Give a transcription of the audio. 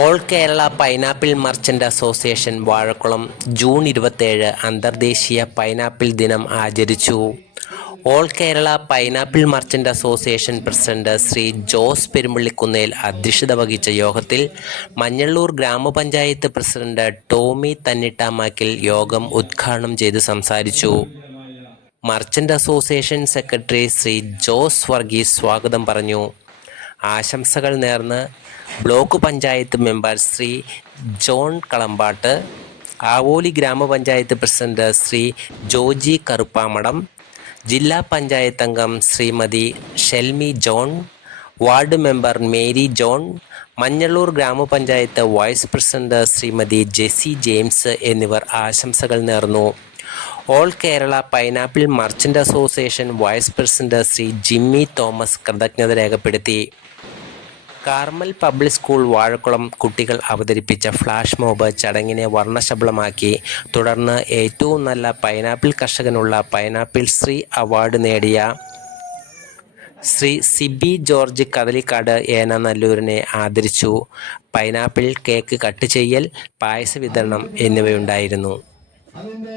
All Kerala pineapple merchant association Vazhakkulam June 27 അന്തർദേശീയ pineapple ദിനം ആചരിച്ചു. All Kerala pineapple merchant association president Shri Jose Perumpallikkunnel അധ്യക്ഷത വഹിച്ച യോഗത്തിൽ മഞ്ഞള്ളൂർ ഗ്രാമപഞ്ചായത്ത് പ്രസിഡന്റ് ടോമി തന്നിട്ടാമാക്കിൽ യോഗം ഉദ്ഘാടനം ചെയ്ത് സംസാരിച്ചു. Merchant association secretary Shri Jose Varghese സ്വാഗതം പറഞ്ഞു. ആശംസകൾ നേർന്ന് block panchayat member Shri John Kalampattu, Avoli grama panchayat president Shri Joji Karuppamadam, ജില്ലാ പഞ്ചായത്ത് അംഗം Shrimati Shelmi John, ward member Mary John, Manjallur grama panchayat vice president Shrimati Jessy James എന്നിവർ ആശംസകൾ നേർന്നു. All Kerala pineapple merchant association vice president Shri Jimmy Thomas കൃതജ്ഞത രേഖപ്പെടുത്തി. കാർമൽ പബ്ലിക് സ്കൂൾ വാഴക്കുളം കുട്ടികൾ അവതരിപ്പിച്ച ഫ്ലാഷ് മോബ് ചടങ്ങിനെ വർണ്ണശബളമാക്കി. തുടർന്ന് ഏറ്റവും നല്ല പൈനാപ്പിൾ കർഷകനുള്ള പൈനാപ്പിൾ ശ്രീ അവാർഡ് നേടിയ ശ്രീ സിബി ജോർജ് കദളിക്കാട് ഏനനല്ലൂരിനെ ആദരിച്ചു. പൈനാപ്പിൾ കേക്ക് കട്ട് ചെയ്യൽ, പായസ വിതരണം എന്നിവയുണ്ടായിരുന്നു.